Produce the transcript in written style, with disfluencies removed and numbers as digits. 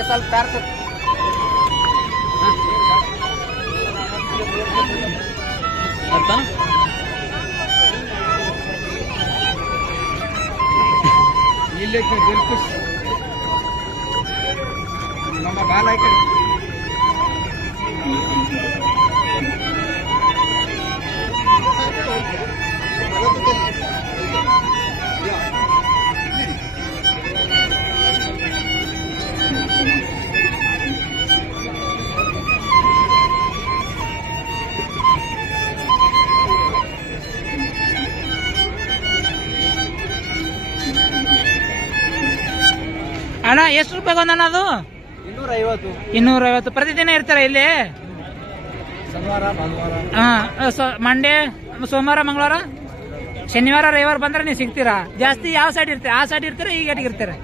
ಸ್ವಲ್ಪ ತಾರ್ಸ ಇಲ್ಲೇ ದಿಲ್ಕುಶ್ ನಮ್ಮ ಬಾಲ ಆಯ್ತು ಅಣ್ಣ ಎಷ್ಟು ರೂಪಾಯಿಗೆ ಒಂದಣ್ಣ ಅದು 250 250 ಪ್ರತಿದಿನ ಇರ್ತಾರ ಇಲ್ಲಿ ಶನಿವಾರ ಭಾನುವಾರ ಮಂಡೇ ಸೋಮವಾರ ಮಂಗಳವಾರ ಶನಿವಾರ ರವಿವಾರ ಬಂದ್ರೆ ನೀವು ಸಿಗ್ತೀರಾ ಜಾಸ್ತಿ ಯಾವ ಸೈಡ್ ಇರ್ತೀರಾ ಆ ಸೈಡ್ ಇರ್ತೀರಾ ಈ ಗೇಟಿಗೆ ಇರ್ತೀರಾ